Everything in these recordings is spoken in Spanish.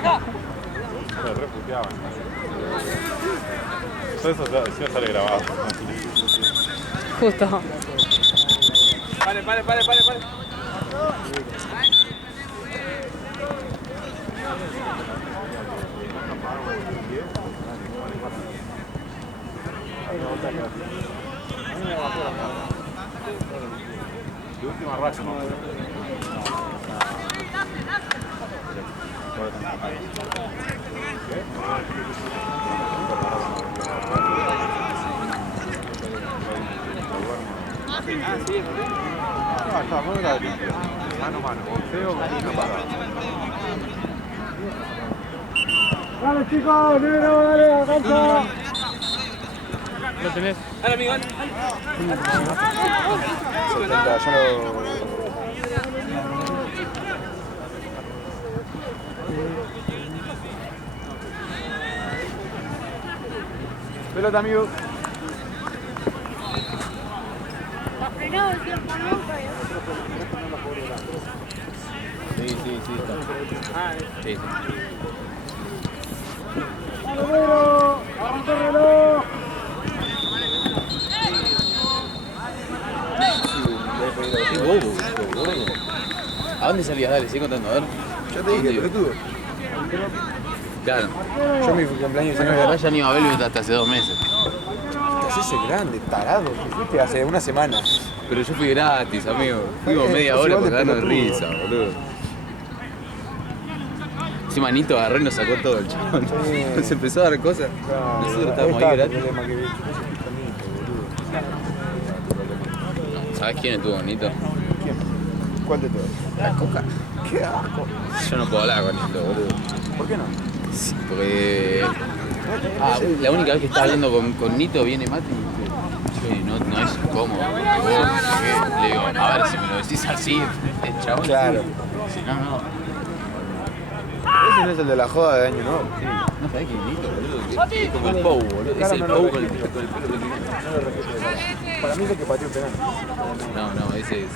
Se refugiaban. Todo eso sí sale grabado. Justo. Pare. De última racha, ¿no? Está muy limpio. Mano a mano. Feo, una parada. Dale chicos, negro, dale, alcanza. ¿Lo tenés? Dale, amigo. 70, yo lo... Pelota, amigo. Sí, está. Sí. Dale, negro, arranca el reloj. Qué bobo, gordo. ¿A dónde salías? Dale, sigue contando, a ver. Ya te dije, pelotudo. Claro. Yo mi cumpleaños La verdad ya no iba a verlo hasta hace 2 meses. te haces el grande, tarado. Te fuiste hace una semana. Pero yo fui gratis, amigo. Fuimos media Es hora igual de para darnos pelotudo. risa, boludo. Encima Nito agarró y nos sacó todo el chabón. Sí. Nos empezó a dar cosas. Nosotros estábamos ahí gratis. ¿Sabés quién estuvo Nito? ¿Quién? ¿Cuál de todos? La Coca. ¡Qué asco! Yo no puedo hablar con Nito, boludo. ¿Por qué no? Sí, porque... la única vez que estaba hablando con Nito viene Mati y dice, che, no es incómodo, porque vos, no sé qué. Le digo, a ver, si me lo decís así, el chabón. Claro. Si no. Ese no es el de la joda de año nuevo. Sí. No sabés que es Nito, boludo. Que es como el Pou, boludo. Es el Pou con el pelo que tiene. Para mí es el que pateó el penal. No, ese es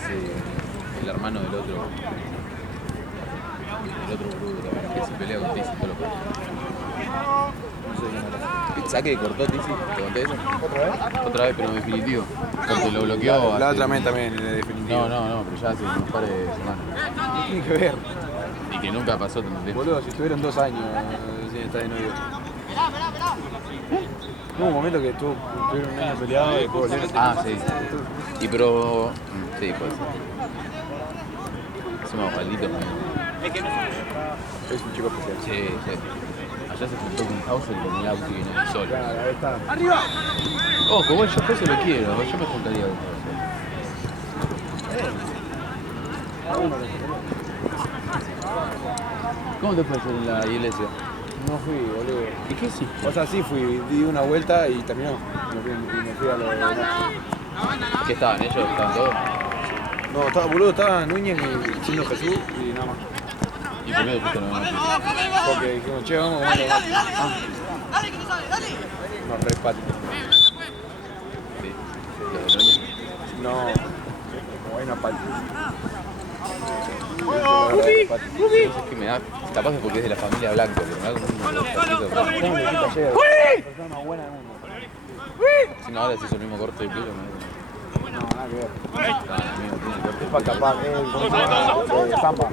el hermano del otro. El otro boludo también, que se pelea con Tizi todo lo que. No sé quién era. ¿Sabe que cortó Tizi? ¿Te conté eso? ¿Otra vez? Otra vez, pero en definitivo. Porque lo bloqueó. La hace- otra vez también, en definitivo. No, pero ya hace unos par de semanas. ¿Qué tiene que ver? Y que nunca pasó tanto tiempo. Boludo, si estuvieron 2 años sin estar de novio. Hubo un momento que estuvieron un año peleados y después volvieron. Ah, sí. Y pero... Sí, puede ser. Hacemos malditos, ¿no? Es un chico especial. Sí. Allá se juntó con Hauser con el auto y no solo. Claro, ahí está. Ojo, bueno, yo eso lo quiero. Yo me juntaría con Hauser. ¿Cómo te fue ayer en la iglesia? No fui, boludo. ¿Y qué hiciste? O sea, sí fui, di una vuelta y terminó. Y me fui a lo de noche. ¿Qué estaban ellos? ¿Estaban todos? No, estaba Núñez y siendo Jesús y nada más. ¿Y por qué te fuiste a la noche? Porque dijimos, che, vamos a comer la noche. No, re patio. Sí. ¿Los de Núñez? No, como hay una patio. Es que me da... Capaz es porque es de la familia Blanco, pero me da como un poquito... Persona buena del mundo. Si no, ahora se hizo el mismo corte de pelo, No, nada que ver. amigo, tiene el corte de Es para capaz, Zamba.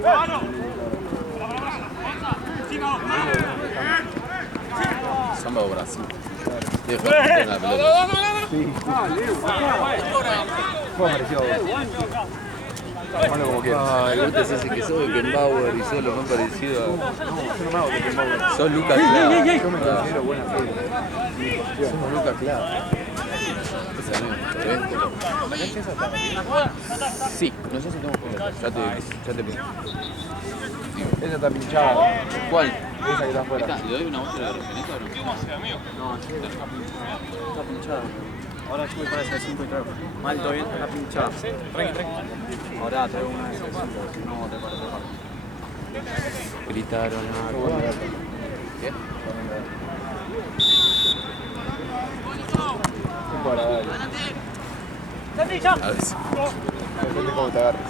Samba o Brasil. Deja de meter la pelota. Sí. Fue parecido a vos. Malo como quieras. Ay, vos te haces que sos Beckenbauer y sos lo más parecido a... Yo no me hago que tengo. Sos Lucas Claro. Yo me considero buena fe. Somos Lucas Claro. Ese amigo, ¿te ves? Sí, no sé si tenemos que... Ya te pido. Esa está pinchada. ¿Cuál? Esa que está afuera. ¿Le doy una muestra de la referencia o no? No, sí, está pinchada. Ahora yo voy para ese 5 y traigo. Mal, todo bien, está pinchada. Ahora traigo una de esas 5, si no te parece mal. Gritaron a... ¿Qué? Para darle. A ver si... Depende cómo te agarres.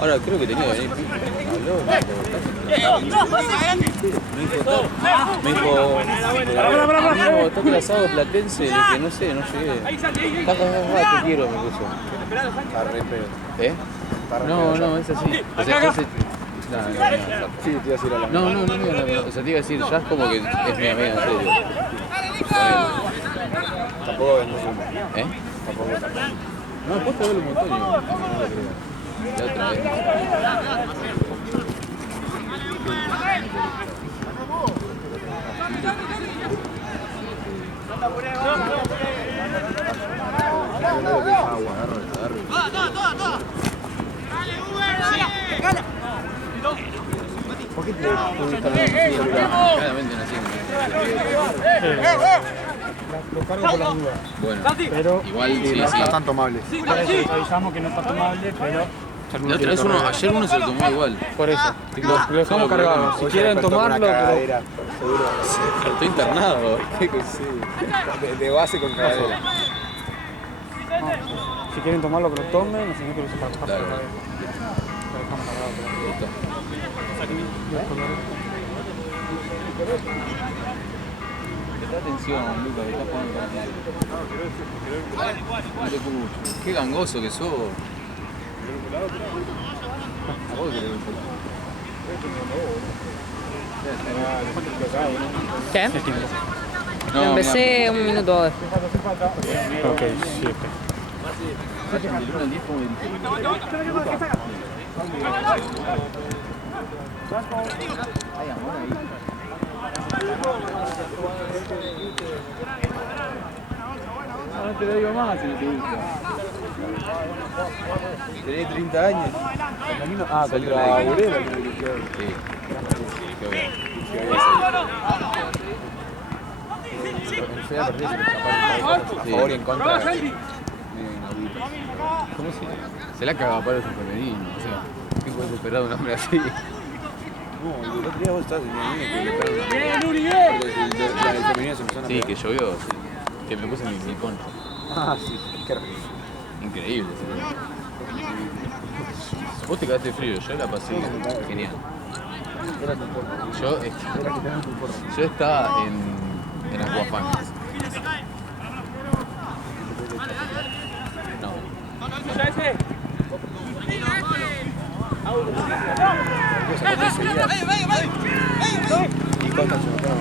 Ahora creo que tenía que venir. Me dijo, amigo, toque el asado platense, que no sé, no llegué. Te quiero, me puso. Está re feo. ¿Eh? No, es así. O sea, entonces... Sí, te iba a decir a la No, o sea, te iba a decir, ya es como que es mi amiga, en serio. Tampoco vendés humo. ¿Eh? Tampoco. No, después te duele un montón, no lo creo. Ya otra vez. ¿Por qué te pudiste hablar así? Claramente no siento. Lo cargo por las dudas. Bueno, Pero igual Sí, sí, no sí. está tan tomable. les avisamos que no está tomable, pero... La otra vez ayer uno se lo tomó igual. Por eso. Lo dejamos Solo cargado. Si Hoy quieren se despertó con una tomarlo, pero... cagadera, seguro. Estoy internado. Sí. De base con cagadera. Si quieren tomarlo, que lo tomen, o si no, que lo sepan. Dale. Lo dejamos cargado. Listo. Presta atención, Lucas, que estás jugando conmigo. No te escucho. Qué gangoso que sos. ¿A vos querés un poco? ¿Qué? No, Empecé un minuto después. Ok, 7. Del 1 al 10, ¿cómo dirigís? Hay amor ahí. Ahora te lo digo más si no te gusta. Tenés 30 años. Ah, contra Burela que dirigió. Sí. Qué bien. El FEA perdió, se le escaparon a favor y en contra. ¿Cómo se la caga para su femenino? O sea, ¿qué puedes esperar de un hombre así? No, el otro día vos estabas en el que le pegaron. La del femenino se empezaron a Sí, pegar. que llovió, sí. Que me puse mi concha. Ah, sí, qué rico. Increíble, sí. Vos te quedaste frío, yo la pasé genial. Era tu forma. Yo estaba en Aquafan. No. Y Costa se mataron.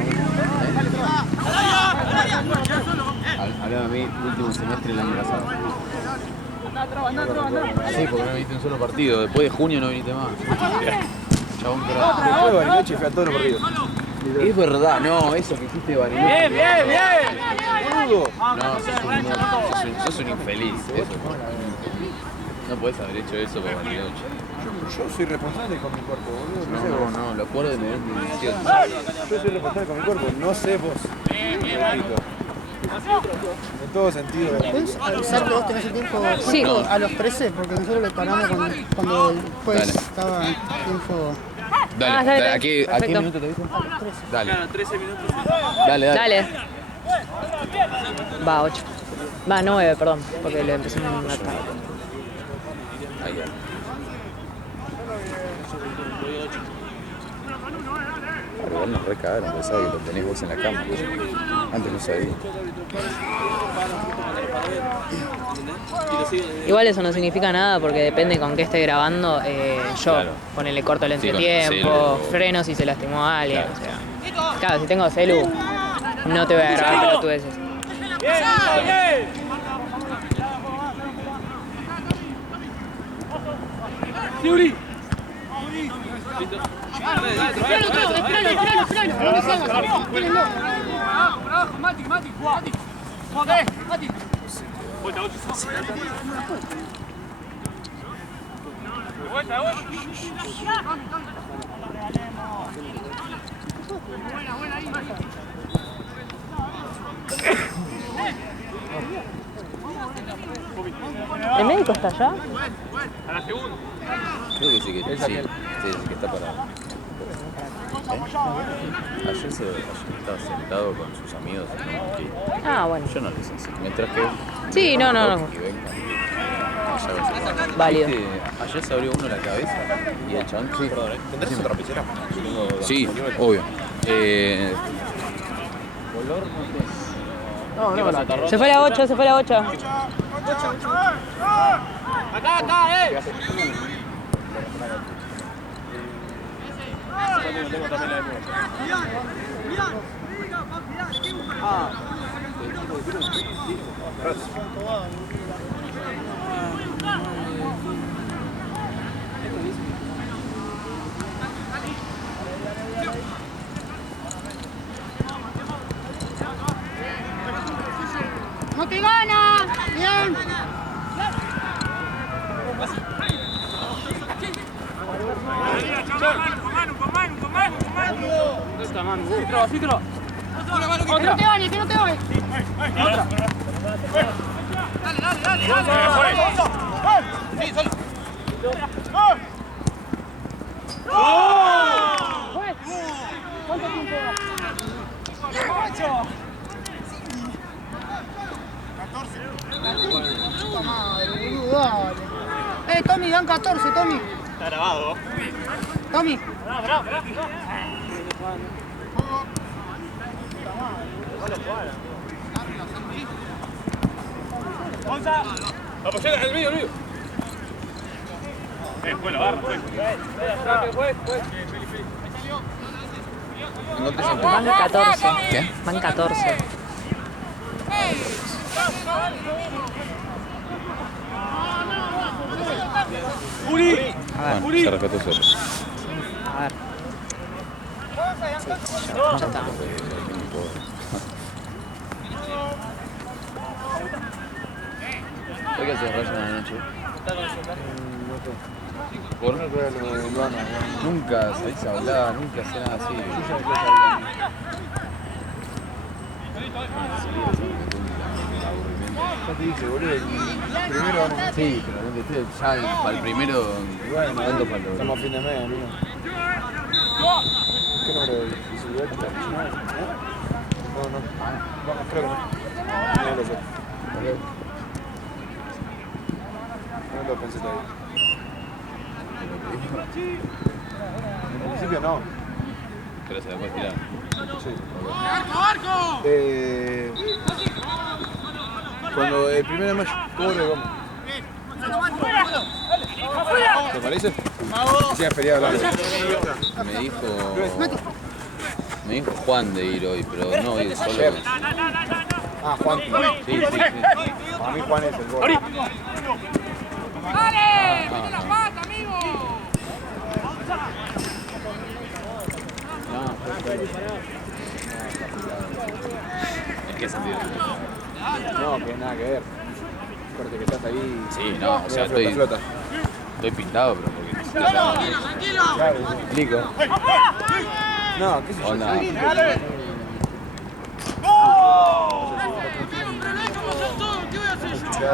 Hablaba a mí último semestre del año pasado. Sí, porque no viniste un solo partido. Después de junio no viniste más. Chabón, pero... Después de Bariloche fui a todos los partidos. Es verdad, no, eso que hiciste de Bariloche. bien! Boludo. No, sos un infeliz. Eso. No podés haber hecho eso por Bariloche. Yo soy responsable con mi cuerpo, boludo. No sé vos. No, lo acuerdo de mi dirección. Yo soy responsable con mi cuerpo, no sé vos. Repito. En todo sentido. ¿Puedes avisar que vos tenés el tiempo Sí. justo a los 13? Porque nosotros lo paramos cuando el juez Dale. estaba en tiempo. Dale, Ah, dale, dale. ¿a qué Perfecto. minuto te dicen? Dale. 13 minutos. Dale. Dale. Va, 8. Va, 9, perdón, porque le empecé a matar. Ahí ya. Igual nos recagaron, pensaba que lo tenés vos en la cama. Antes no sabía. Igual eso no significa nada porque depende con qué esté grabando. Yo Claro. ponele corto el Sí, con el entretiempo, celu. freno si se lastimó a alguien. Claro. O sea, claro, si tengo celu, no te voy a grabar pelotudeces. ¡Yuri! ¿El médico está allá? Creo que sí, que está parado. Ayer estaba sentado con sus amigos en un kit. Ah, bueno. Yo no les enseño. Mientras que... Sí, no. Y vengan. Válido. ¿Viste? Ayer se abrió uno la cabeza y el chabón. Sí, perdón, ¿Tendrás otra pechera? sí, obvio. Se fue la 8, se fue la 8. Acá, Tengo también la de Muro. ¡No te gana! ¡Bien! Que no te gane, que no te gane. Puta madre, boludo, dale. Tommy, dan 14, Tommy. Está grabado. Tommy. Apoyar el medio. Fue la barra, fue. Van 14. ¿Qué? Van 14. Bueno, se rescató solo. A ver. Ya está. ¿Por qué se rayan a la noche? ¿Por? Nunca salís a hablar, nunca hace nada así. Ya te dije, boludo, el primero vamos. Sí, pero donde esté ya para el primero, Bueno, ¿cuánto falta? estamos a fin de mes, amigo. ¿Qué número de visibilidad te está? No, no. Bueno, creo que no. No lo sé. No lo pensé todavía. En principio no. Pero se la puedes tirar. Sí. Cuando el 1 de mayo cobre, vamos. ¿Te parece? Sí, es feriado largo. Me dijo Juan de ir hoy, pero no ir solo. Ayer. Ah, Juan. Sí, sí, sí. Para mí Juan es el gol. ¿En qué sentido? No, que nada que ver. Corte que estás ahí. Sí, no, o sea, flota. Estoy pintado, pero porque necesito ya. Claro, explico. No, qué sé yo. Onda.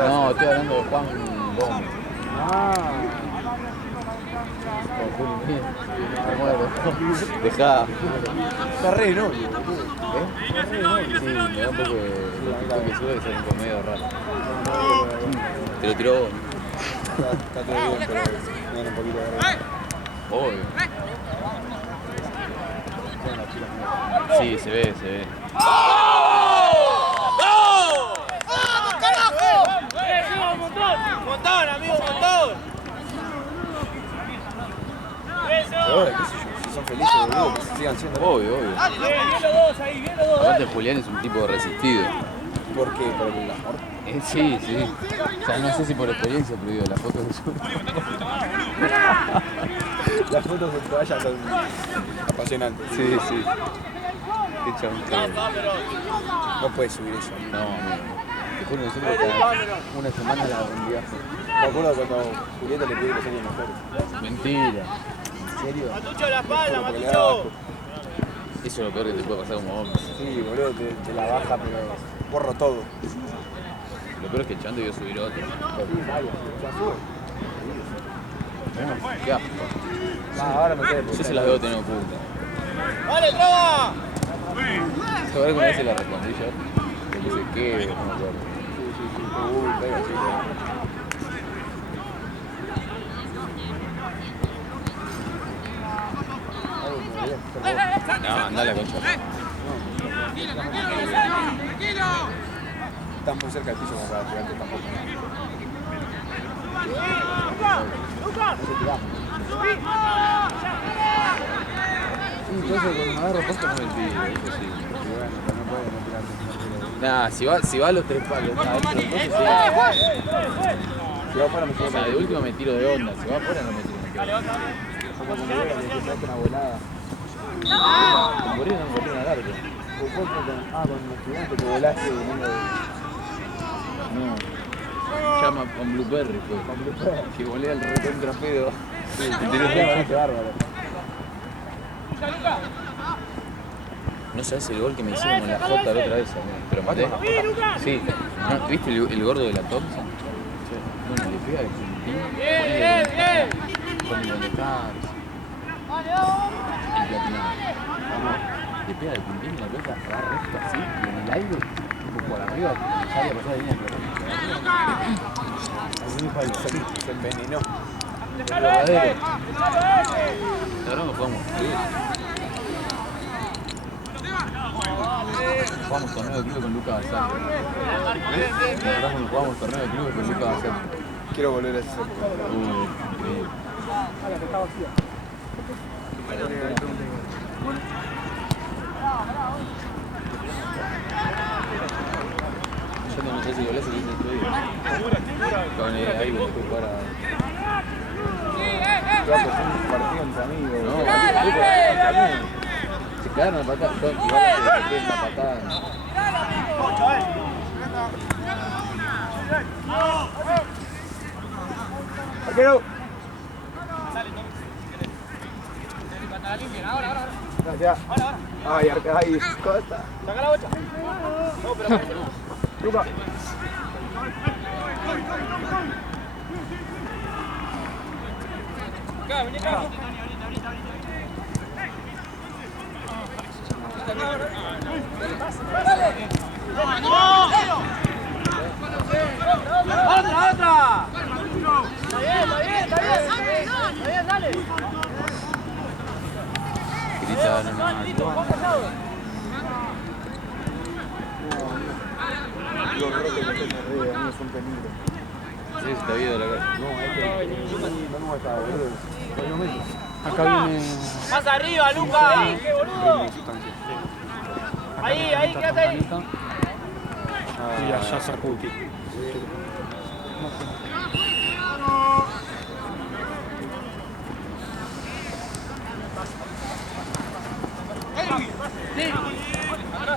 No, estoy hablando de Juan Gómez. Ah. Me muero. Dejá. Está re novio. Sí, me da un poco de que sube de ser un poco medio raro. Te lo tiró vos. Está todo bien, pero me da un poquito de verdad. Obvio. Sí, se ve. ¡Montón, amigo, montón! Pero ahora, qué sé yo, si son felices, boludo, que se sigan siendo. Obvio. Bien los dos ahí, bien los dos. Aparte Julián es un tipo resistido. ¿Por qué? ¿Por el amor? Sí. O sea, no sé si por experiencia, pero digo, las fotos que sube. Las fotos de toalla son apasionantes. Sí. Qué chabón que... No puedes subir eso. No, amigo. Te juro, nosotros cada una semana la un viaje. Me acuerdo cuando Julieta le pidió los años mejores. Mentira. ¿En serio? Matucho la espalda, Porque le da asco. Matucho. Eso es lo peor que te puede pasar como hombre. Sí, boludo, te la baja, pero borro todo. Lo peor es que el chabón debió subir otro. Ya sube. Qué asco. Ahora me quedé. Yo se las veo teniendo punta. ¡Vale, traba! ¿Sabes alguna vez se la respondí yo? Que dice que, no me acuerdo. Pega, sí. No, anda la concha. Estás muy cerca del piso como para tirarte tampoco. Sí, entonces cuando me agarro posto no me tiro, eso sí. Y bueno, pero no puedes no tirarte. Nah, si va a los 3 palos, adentro del poste, sí. Si va afuera me O subo sea, de último me tiro de onda, si va afuera no me tiro. como cuando llega y le pegaste una volada. Con Moreno no me corrieron al arco. Con los estudiantes que volaste viniendo de... No. Llama con Blueberry fue. Que volé al recontra pedo. Sí, te tiró un bárbaro. No sabes el gol que me hicieron con la Jota la otra vez, amigo. ¿Pero maté? Sí. ¿No? ¿Viste el gordo de la Thompson? Bueno, le pega el puntín. Con donde está el platinado. Le pega el puntín y la pelota va recto así, y en el aire, tipo por arriba, sale a pasar de línea. Así dijo el Salim, se envenenó. Verdadero. Ahora nos vamos. Jugamos torneo de club con Lucas Basal. La verdad cuando jugamos torneo de club con Lucas Basal. Quiero volver a ese Increíble. Yo no sé si volés el estudio. Con ahí después para... Claro, fue un partido entre amigos. No, se quedaron a patada. Igual que una patada. ¡Arquero! Ya. Ay, ay, Costa. Saca la bocha. No, pero. Luca. Acá, vení acá. ¡Otra! Está bien, dale. Gritaron más. Los rotos que se ríen, a mí es un peligro. Sí, se te ha ido de la cara. No, es que no está, boludo. Acá viene... Más arriba, Luca. ¡Qué boludo! Ahí, quédate ahí. Y allá Saputi.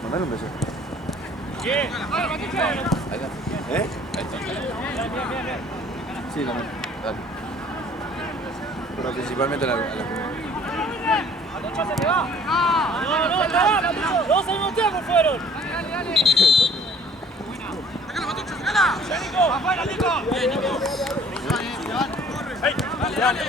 Mandale un beso. Ahí está. ¿Eh? Ahí está. Sí, también. Dale. Pero principalmente a la ¡Anocha se me va! ¡No! ¡Dos al mismo tiempo fueron! ¡Dale! ¡Sácala, Matucho, sácala! ¡Ya, Nico! ¡Afuera, Nico! ¡Bien, Nico! ¡Dale! ¡Dale!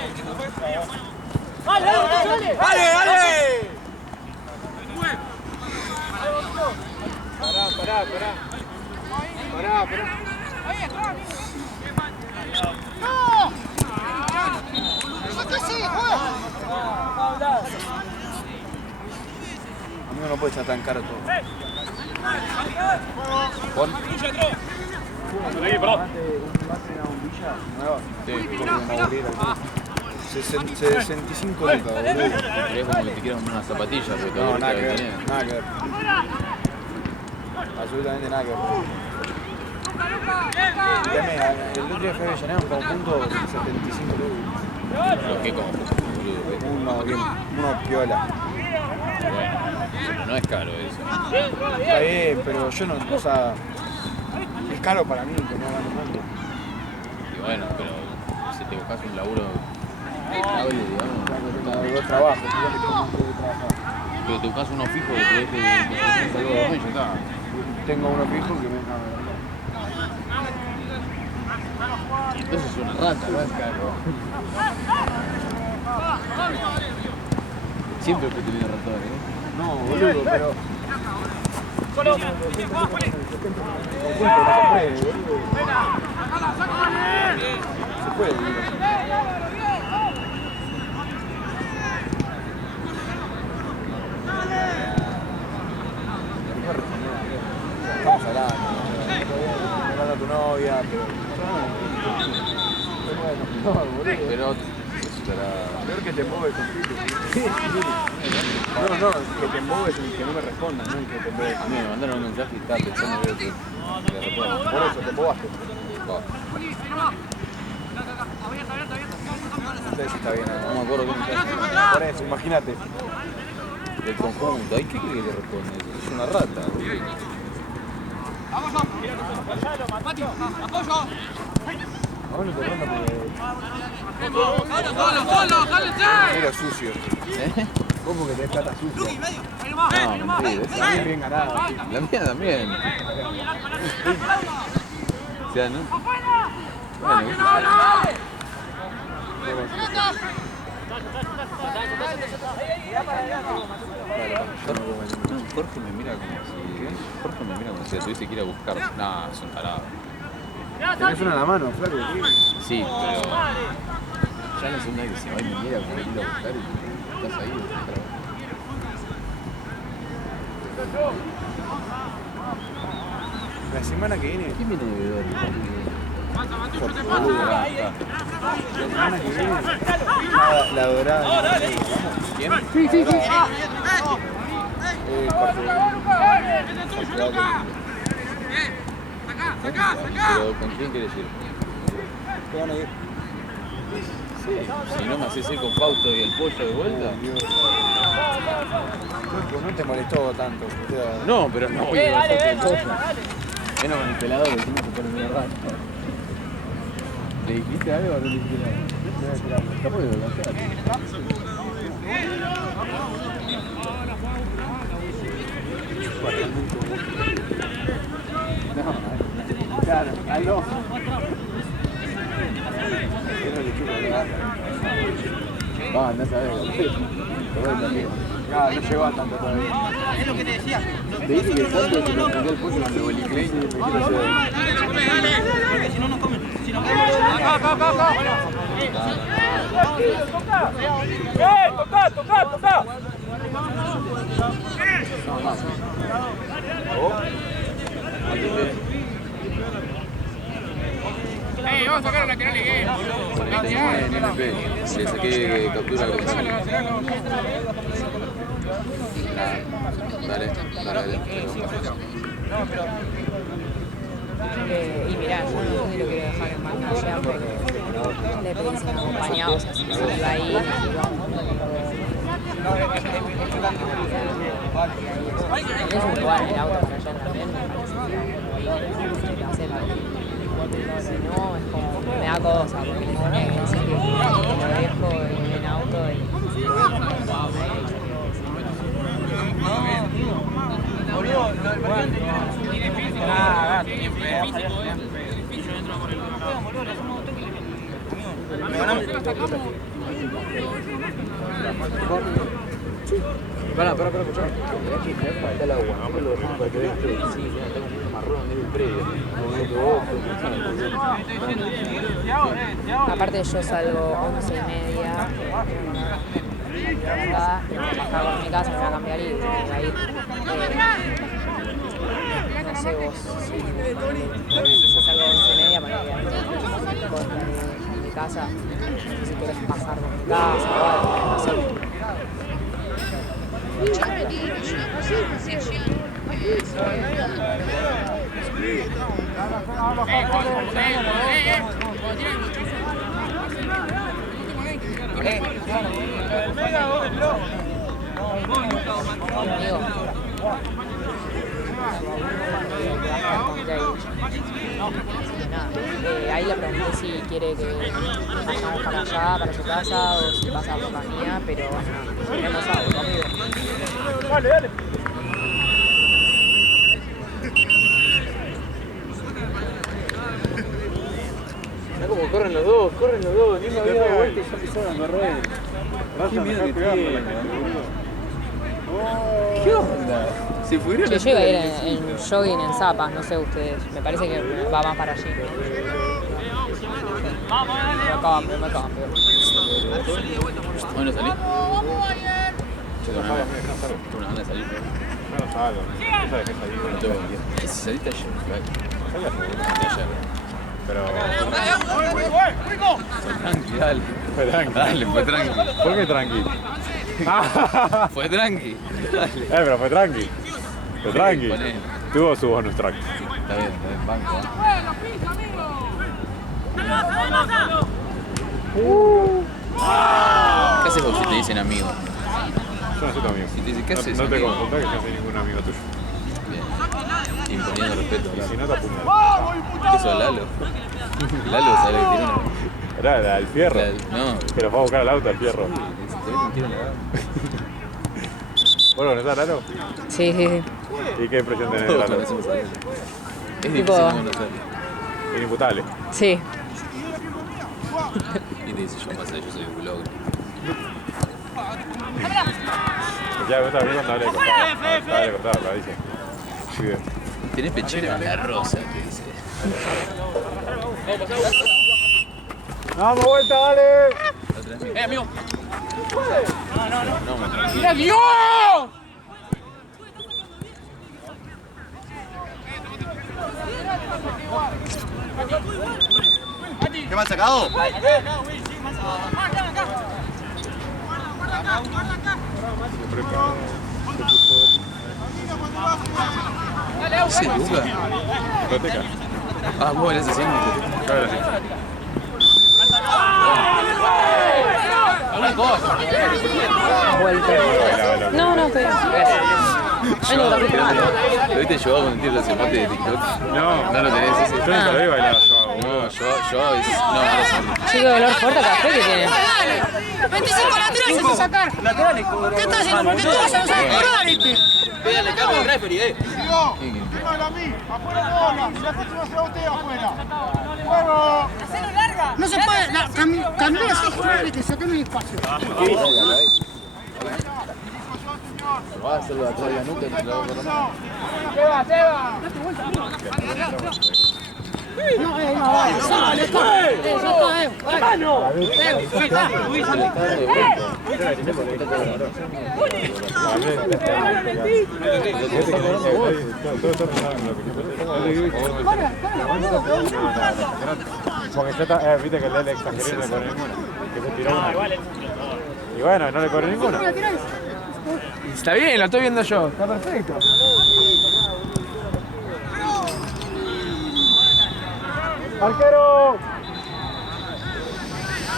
Pará. ¡No! ¡Saca así, juega! A mí no puede estar tan caro todo. Pon. Ahí, bro. Sí. 65 lucas, boludo. Es como que te quieran unas zapatillas, porque todo No, lo nada que que ver. tenés. Nada que ver. Absolutamente nada que ver. Dígame, el otro día fue a Avellaneda un conjunto 75 lucas. Pero qué como, boludo. Uno piola. Bueno, pero no es caro eso. Está bien, pero yo no, o sea, es caro para mí que no gano tanto. Y bueno, pero si te buscas un laburo estable, digamos. Tengo dos trabajos, yo tengo que trabajar. Pero te buscas uno fijo que te deje algo de dormir y ya está. Tengo uno fijo que me Entonces es una rata, no es caro. Siempre fue tenido ratón, ¿eh? No, boludo, pero... ¡Solo! Se puede, boludo. Pero Peor que te mueve compite. No, que te mueve es el que no me responda, no el que te mueve. a mí me mandaron un mensaje y estaba pensando que le respondo. Por eso, te movaste. No sé si está bien. No me acuerdo qué mensaje. Por eso, imagínate. Del conjunto. ¿Ay, qué quiere que le responda? Es una rata. Ahora no te ronda porque... Mira, sucio. ¿Eh? ¿Cómo que te descata sucio? No, mentira. Bien, bien ganado. La mía también. O sea, ¿no? Bueno, qué sé Jorge me mira como si la tuviese que ir a buscar. Nah, es un tarado. Tenés una en la mano, flaco. Sí, pero ya la segunda vez que se va y me mira como que ir a buscar y estás ahí. La semana que viene... ¿Quién viene de beber? La semana que viene... La dorada. ¿Quién? Sí. Pero ¿con quién quieres ir? ¿Qué van a ir? Si no me haces ir con Fausto y el pollo de vuelta. No te molestó tanto. No, pero no voy a ir a hacer el pollo. Menos con el pelador, que si no se pone medio raro. ¿Le dijiste algo o no le dijiste nada? Capaz de volver. No, claro, aló. Va, andá a saber. Claro, no llegó a tanto todavía. Es lo que te decía. Te dije que Santo se lo prendió el pollo con el boliclay y me quiero hacer. Porque si no, no comen. Si no comen, Toca. Vamos a sacar a la lateral de 49 en MP. Le saqué captura al Gonzalo. Dale. Y mirá, yo no lo quiero dejar en manos allá porque le pedí ser acompañados, así que se iba ahí. Es un lugar en el auto para allá también, me parece que hacerlo. Si no, es como, me da cosa, porque le tenía que decir que lo dejo en auto y... Pará, escuchá. Falta el agua, no me lo dejamos para que veas que sí, está como un marrón en el predio. Aparte yo salgo 11:30, bajar por mi casa, me voy a cambiar y voy a ir. No sé vos, si yo salgo 11:30 para ir a mi casa, si querés pasar por mi casa o algo, no sé. Ahí le pregunté si quiere que vayamos para allá, para su casa, o si pasa por la mía, pero bueno, no sabe conmigo. Dale. Mirá cómo corren los dos, ni me había dado vuelta y ya empezaron a correr. Qué miedo que tiene. ¿Qué onda? Se fueron. Yo iba a ir en jogging en zapas, no sé ustedes, me parece que va más para allí. Me cambio. Bueno, salí. Yo tengo una gana de salir. No salgo, no sabes que salí. No tengo que ir. Si saliste ayer, ayer. Pero... Tranqui, dale. Fue tranqui. Dale, fue tranqui. ¿Por qué tranqui? Fue tranqui. Dale. Pero fue tranqui. Fue tranqui. Poné. Tuvo su bonus track. Está bien, banco. ¿Qué haces vos si te dicen amigo? Yo no soy tu amigo. Si te dicen, ¿qué haces? No te amigo? confundas que yo no soy ningún amigo tuyo. Bien. Imponiendo respeto. Y si no te apuntas. ¿Qué sos Lalo? Lalo sabe que tiene una... Era el fierro. No. Que lo fue a buscar al auto, el fierro. Te ven un tiro en la gama. ¿Vos lo conocés a Lalo? Sí, sí, sí. ¿Y qué impresión tenés de Todos Lalo? conocemos a Lalo. Es Tipo- difícil no conocerlo. Inimputable. Sí. Y te dice, yo pasa, yo soy un blogger. Ya me gusta a mí cuando hablé de cortado. Dale cortado, la dice. Muy bien. Tenés pechera en la rosa, te dice. ¡Vamos, vuelta, dale! Amigo. No, tranquilo. ¡Mira, Dios! ¿Qué me han sacado? ¿Ese Luca? Discoteca. Ah, vos eres así, Claro, sí. ¿Alguna cosa? Vuelta. No, no, pero. Gracias. Ay, no, ¿Lo viste Joao con el tiro de los emotes de TikTok? No, No lo tenés ese. yo nunca lo vi bailar yo. No, Joao es... No, no lo sé. Chico, olor fuerte a café que tiene. 25 laterales a sacar. ¿Qué está haciendo? ¿Por qué tú vas a usar cobrar este? Pégale cabo al referee, No se puede. Cambié así, que saqué mi espacio. Va a hacerlo atrás de la nuca y te lo va a correr. No, no, vale. Sale, Porque yo viste que le exageré y no le cobré ninguna. Que se tiró una. Y bueno, no le cobré ninguna. Está bien, lo estoy viendo yo. Está perfecto. ¡Arquero!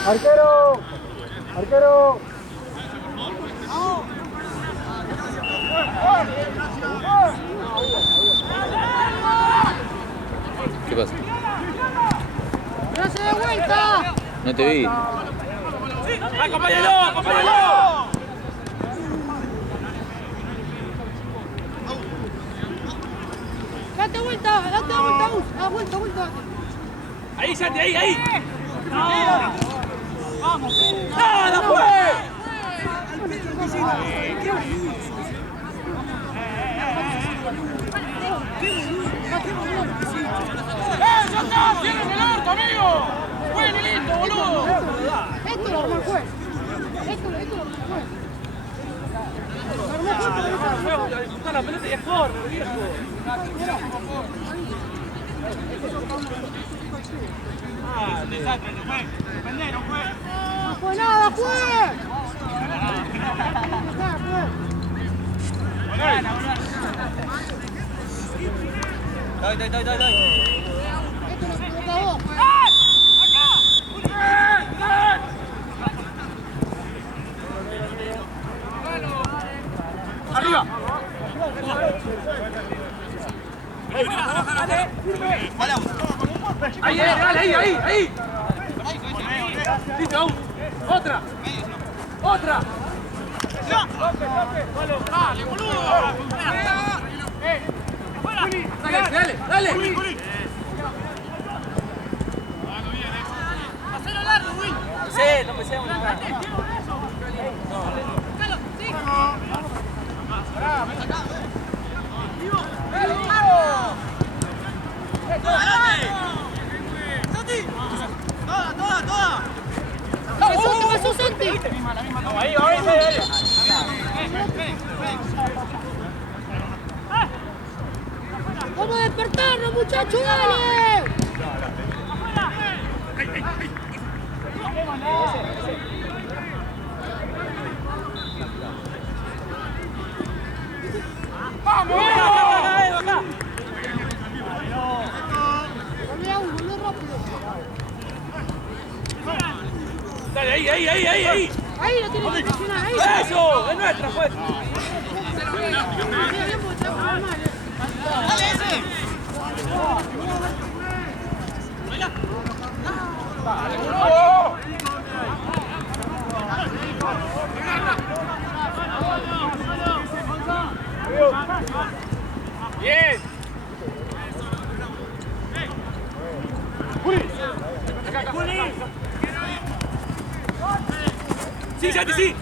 ¡Arquero! ¡Arquero! ¿Qué pasa? ¡No se dé vuelta! No te vi. ¡Acompáñalo! ¡Acompáñalo! ¡Date vuelta! ¡Date vuelta! ¡Da vuelta, vuelta! Ahí, Santi, ahí. ¡Vamos! ¡Nada, fue! ¡Ya está! ¡Cierren el arco, amigo! ¡Buen y listo, boludo! Esto lo armó el juez. Esto lo armó el juez. La disputar la pelota y es corre, viejo. Ah, desastre, no fue. Pendero, fue. ¡No fue nada, juez! Dale. Esto lo provoca vos. ¡Arriba! Ahí, dale, ahí. Listo, aún. Otra. Dale, boludo. Dale. Hacelo largo, Will. Sí, no pensé ¡Pasó, Santi! Ahí. ¡Vamos a despertarnos, muchachos! ¡Dale! ahí! ¡Ahí lo tiene que presionar! ¡Ahí! ¡Eso! ¡Es nuestra, pues! ¡Dale ese! ¡Bien! ¡Sí, Santi, sí!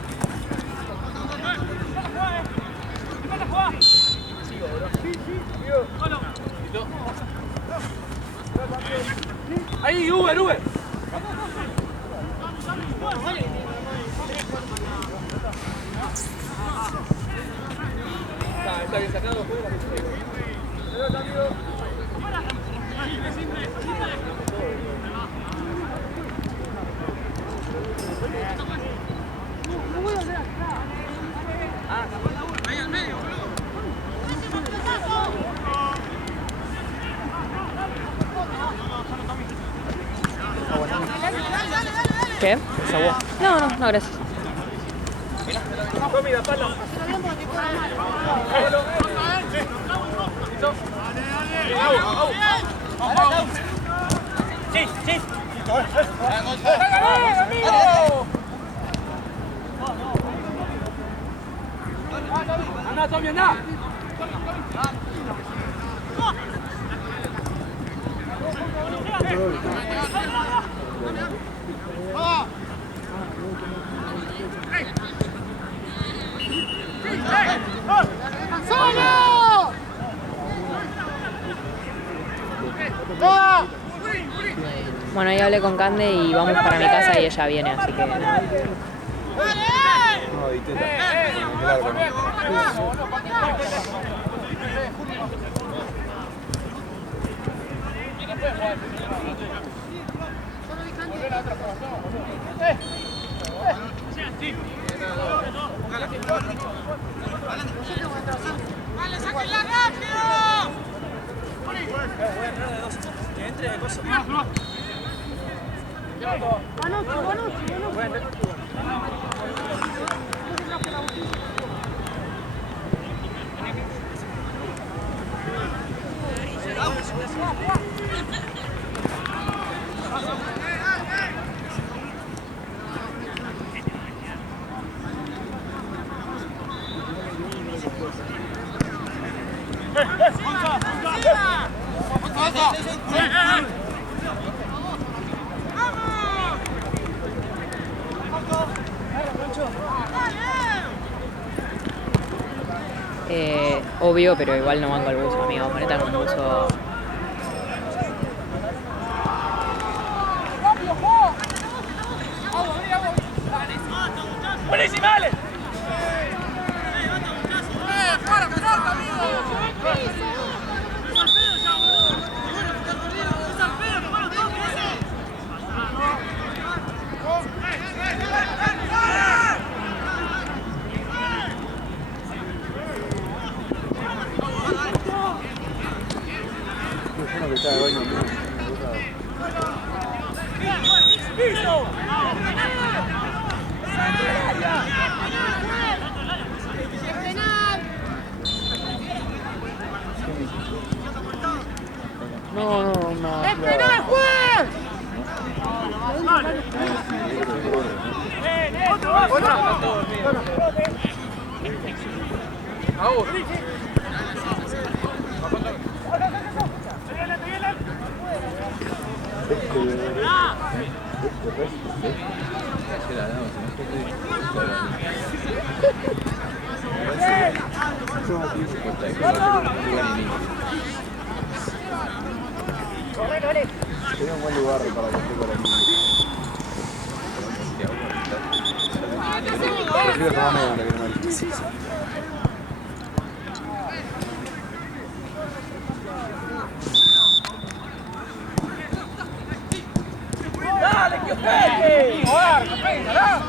Ahí, Uber! Está bien sacado. ¿Qué? No, gracias. Comida, palo. Sí. Anda, Tommy, anda. Bueno, ahí hablé con Cande y vamos para mi casa y ella viene, así que... No, diteta. Largo, ¿no? ¡Vale, sáquenla rápido! Que entre de cosas. Obvio, pero igual no banco el buzo, amigo. Ponete algún buzo. ¡Buenísima, dale! ¡Fuera, pelota, amigo! No. ¡Es penal, Juan! Sería un buen lugar para que esté con la niña. Prefiero tomarme una que no. ¡Dale, que pegue! ¡Joder, que pegue, carajo!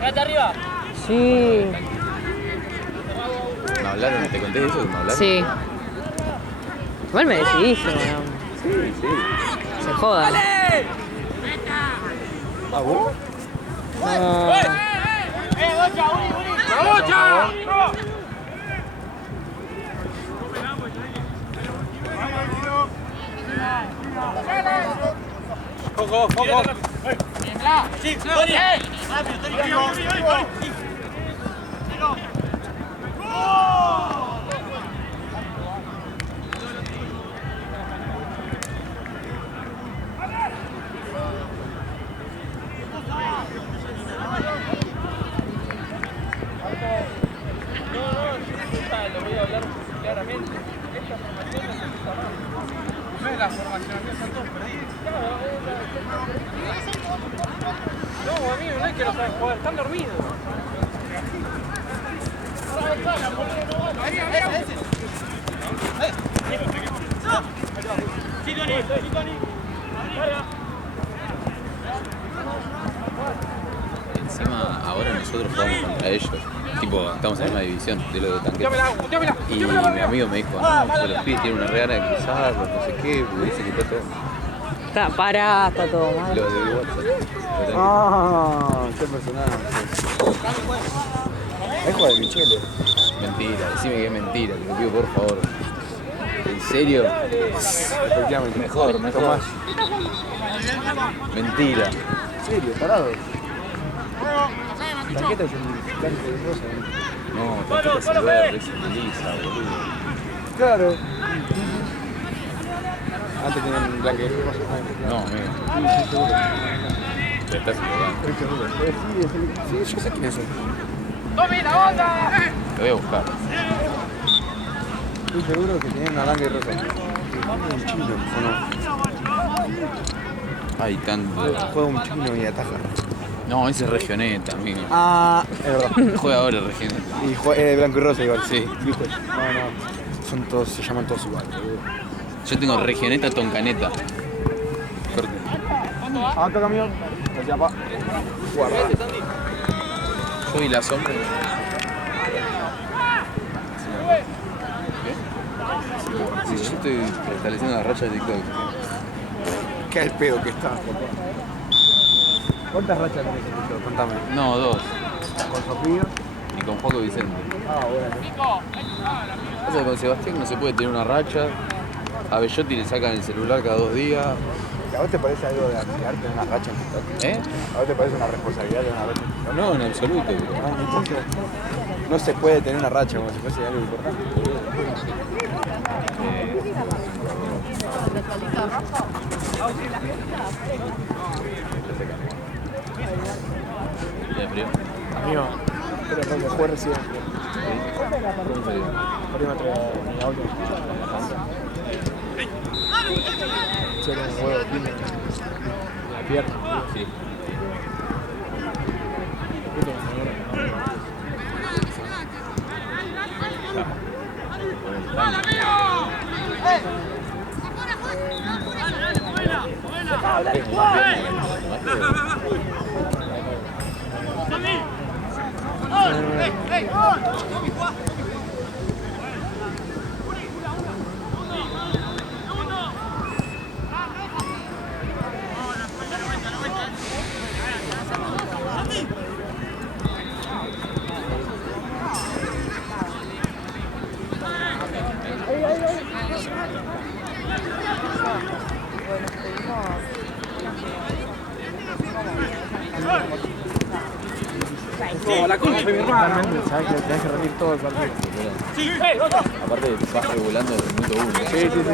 ¡Quédate arriba! Sí. ¿Me hablaron? ¿Te conté eso? ¿Me hablaron? Sí. Igual me decidiste, ¿no? Sí, sí. Se jodan. ¿Ah, vos? No. ¡Bocha, Uri! ¡La bocha! Coco, Coco. ¡Sí, Tony! Lo voy a hablar claramente. Esta formación no se usa más. No es la formación, aquí están todos perdidos. No, amigo, no es que no saben jugar, están dormidos. ¡Sí, Tony! ¡Sí, Tony! ¡Carga! Encima, ahora nosotros jugamos contra ellos. Tipo, estamos en una división de los de tanque. Muteamela. Y mi amigo me dijo, no, pero los pibes tienen una re gana de cruzarlos, no sé qué, porque dice que está todo. Está pará, está todo mal. Los de WhatsApp. Ah, qué personaje. Es juego de Michele. Mentira, decime que es mentira, te lo pido por favor. ¿En serio? Efectivamente. Mejor. Tomás. Mentira. ¿En serio? ¿Parado? Tarjeta es un blanco y rosa. No, tarjeta silver, es lisa, boludo. Claro. Antes tenían blanco y rosa. No, amigo. Sí, seguro. Te estás equivocando. Estoy seguro. Sí, yo sé quién es él. ¡Tome la onda! Te voy a buscar. Estoy seguro que tenían una blanca y rosa. Un chino, ¿o no? Hay tanto. Juega un chino y ataja. No, ese es Regioneta, amigo. Ah, es verdad. Juega ahora Regioneta. Y blanco y rosa igual. Sí. ¿Viste? No. Son todos, se llaman todos igual, boludo. Yo tengo Regioneta Toncaneta. Corte. Acá camión. Hacia pa. Guarda. Yo y la sombra. Sí, yo estoy estableciendo la racha de TikTok. Qué al pedo que estás, papá. ¿Cuántas rachas tenés en TikTok? Contame. No, 2. ¿Con Sofía? Y con Juaco Vicente. Ah, bueno. Pasa que con Sebastián no se puede tener una racha. A Bellotti le sacan el celular cada 2 días. ¿A vos te parece algo de arriesgarte en una racha en TikTok? ¿Eh? ¿A vos te parece una responsabilidad de una racha en TikTok? No, en absoluto. Pero... Ah, entonces, no se puede tener una racha como si fuese algo importante. ¿Ya frío? Amigo, pero cuando jugué recién. ¿Cómo salió? Perímetro de mi auto. Che, era un juego lindo. La pierna. Sí. La concha de mi hermano. Realmente, sabes que tenés que rendir todo el partido. ¡Sí! Aparte vas regulando desde el minuto 1. Sí, sí, sí.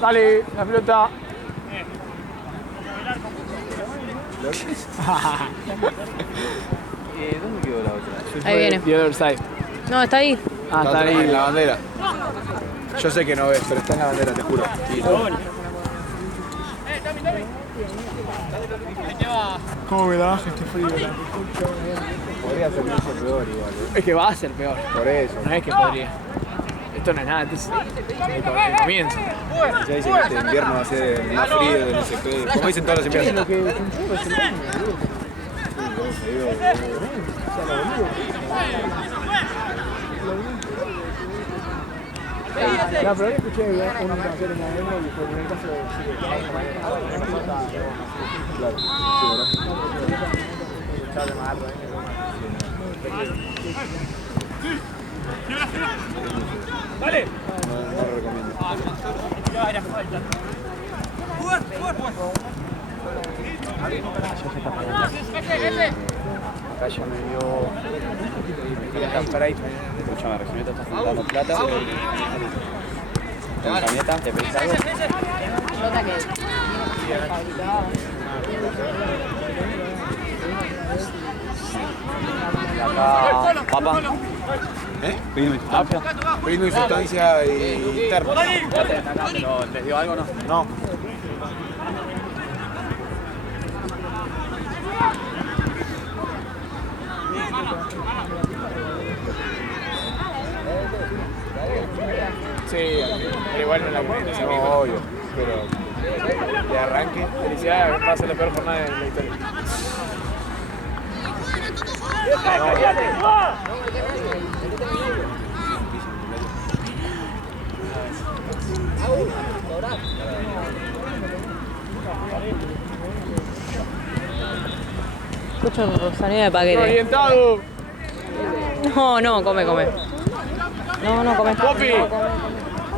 Dale, la pelota. ¿Dónde quedó la otra? Ahí viene. The other side. No, está ahí. Ah, está ahí en la bandera. Yo sé que no ves, pero está en la bandera, te juro. Sí, ¡Ahí te va! ¿Cómo me da este frío? Podría ser mucho peor igual. Es que va a ser peor. Por eso. No es que podría. Esto no es nada, esto es el comienzo. Ya dicen que este invierno va a ser el más frío del SP. Como dicen todos los inviernos. No, pero hoy escuché una canción en la demo y fue en el caso de Claro, sí, Dale. no lo recomiendo. Acá ya me dio. Escúchame, Regimiento está juntando plata. Con camioneta, ¿te pedís algo? Nota que fabricaba. Y acá, papá. Periodismo y sustancia interna. ¿Pero les dio algo o no? No. Sí, pero igual no la comienza. No, obvio. Pero de arranque. Felicidades, va a ser la peor jornada de la historia. Escucho un sonido de paquete. ¡Orientado! No, come. No, come. ¡Popi!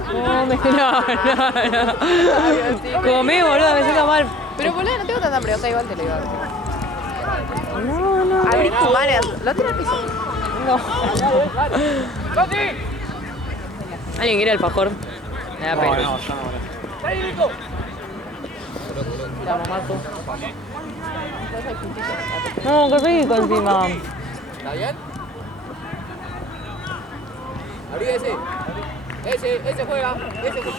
Come, no. Comé, boludo, me siento mal. Pero boludo, no tengo tanta hambre, o sea, igual te lo digo. No. Abrí tu mano, lo tiro al piso. No. ¿Alguien quiere alfajor? Me da pena. La mamá tú. No, qué rico encima. ¿Está bien? Abrí ese. Ese juega. Ese juega.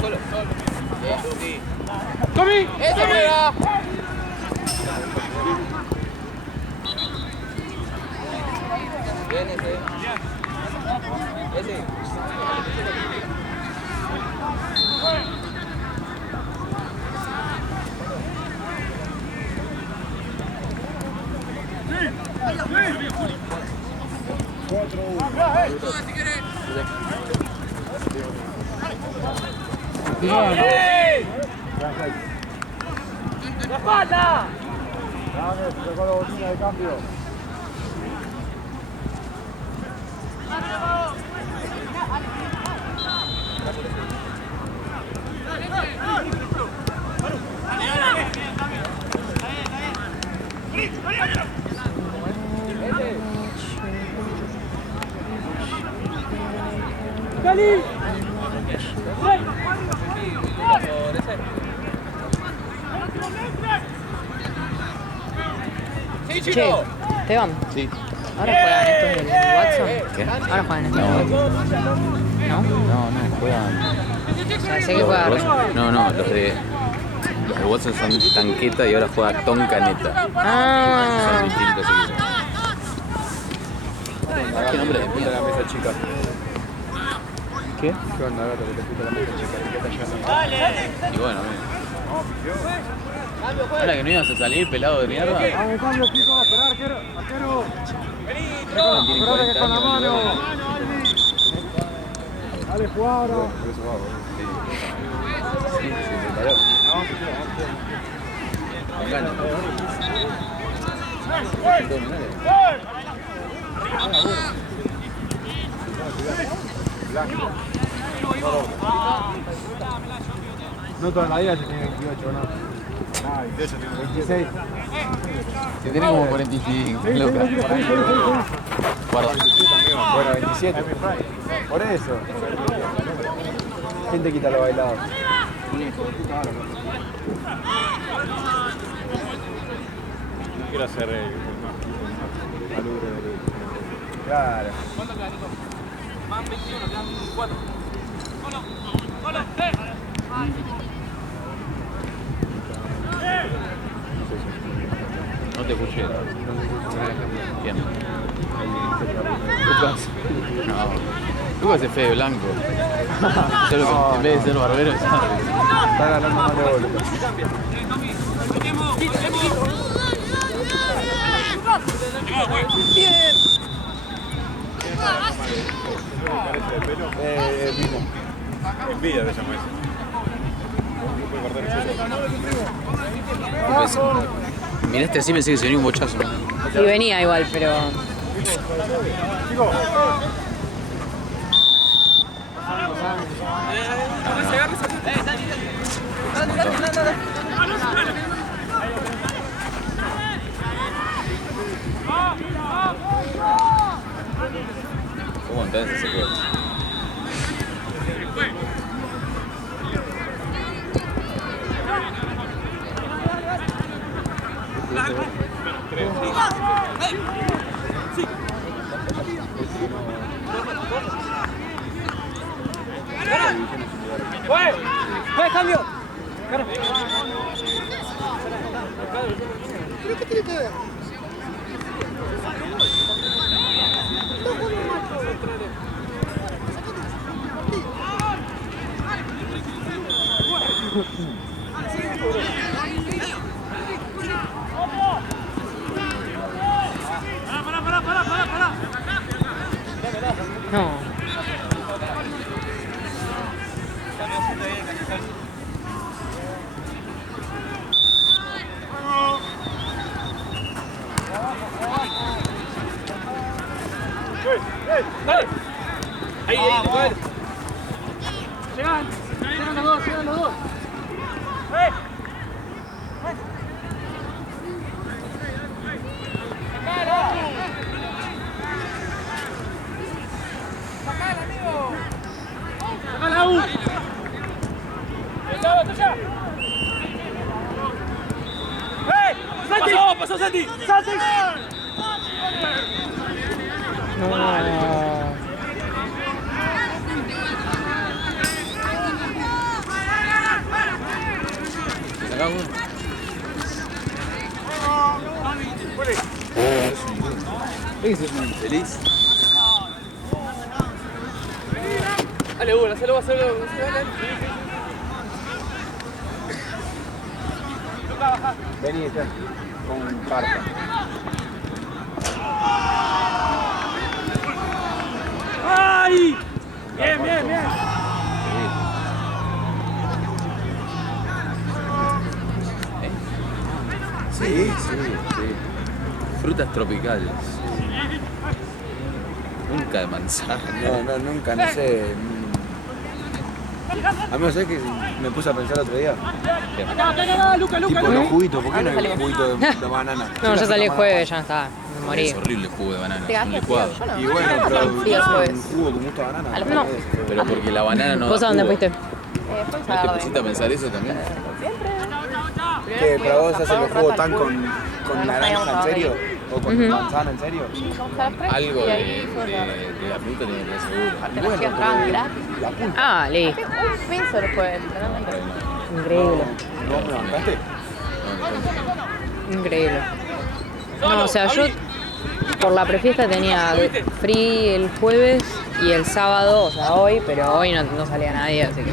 Solo. ¡Tomi! ¡Ese juega! Bien ese. ¡La espalda! Tocó la bocina de cambio. ¡Cali! Che, Esteban. Sí. ¿Ahora juegan estos del Watson? ¿Qué? ¿Ahora juegan estos del Watson? ¿No? No, juegan. O sea, sé que juega Red. No, los de Watson son tanqueta y ahora juega Toncaneta. Ah. Son distintos equipos. ¿Qué nombre de Puta mierda? la mesa chica. ¿Qué? ¿Qué onda, gato? Que te puta la mesa chica. ¿Qué está llegando? Y bueno, ahora que no ibas a salir pelado de mierda. Vamos, cambio, chicos. Esperá, arquero. Tienen 40 años. Dale, jugada. Sí, se paró. Con ganas. No toda la vida se tiene 28, ¿no? 26. Si tenés como 45, loca. Guarda. Bueno, 27. Por eso. ¿Quién te quita lo bailado? No quiero hacer Claro. No te escuché. ¿Quién? Lucas. No. Lucas es Fede Blanco. Solo que en vez de ser barbero es Está ganando más de gol, Lucas. Vino. envidia de esa mesa. Miraste así, pensé que se venía un bochazo. Y venía igual, pero... ¿Cómo entonces se quedó? ¡Fue, cambio! ¿Qué tiene que ver? No. ¡Dale! Ahí, ahí, llegan los dos, llegan los dos. ¡Sacala, amigo! ¡Sacala, U! ¡Esta tuya! ¡Santi! ¡Pasó, Santi! ¡Santi! No. ¿Se sacaba uno? Ese es un infeliz. Dale, Hugo, hacelo, hacelo. Vení, está. Con carta. ¡Ay! Bien, bien, bien. Sí, sí. Frutas tropicales. Nunca de manzana. No, nunca, no sé. A mí, ¿sabes qué? Me puse a pensar otro día. Acá, Luca, Tipo los juguitos, ¿por qué no hay juguito de banana? No, yo salí el jueves, ya está. Me morí. Es horrible el jugo de banana. Te Es un gastas licuado. frío, yo no. Y bueno, pero Sí, el un jueves. jugo con gusto a banana. No. Pero porque la banana no. ¿Vos a da dónde jugo. fuiste? ¿No te pusiste a pensar eso también? ¿Qué? ¿Pero vos haces los jugos tan con naranja en serio? ¿O con manzana en serio? Algo de la fruta tiene que ser seguro. Y bueno, pero la pulpa. Ah, listo. Un peso el jueves, literalmente. Increíble. ¿No me bancaste? Increíble. No, o sea, yo por la prefiesta tenía free el jueves y el sábado, o sea, hoy, pero hoy no salía nadie, así que...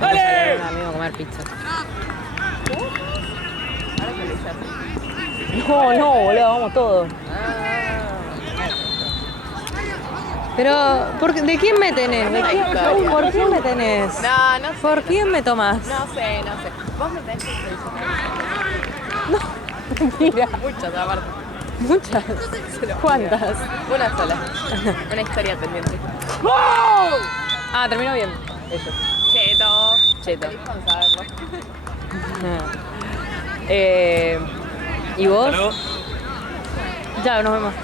¡Dale! Un amigo a comer pizza. No, boludo, vamos todos. Pero, ¿de quién me tenés? ¿Por quién me tenés? No, no sé. ¿Por quién me tomás? No sé. Vos me tenés que No, mentira. muchas aparte. Muchas. ¿Cuántas? Una sola. Una historia pendiente. Ah, terminó bien. Eso. Cheto. cheto. Feliz con saberlo. ¿Y vos? Hasta luego. Ya, nos vemos.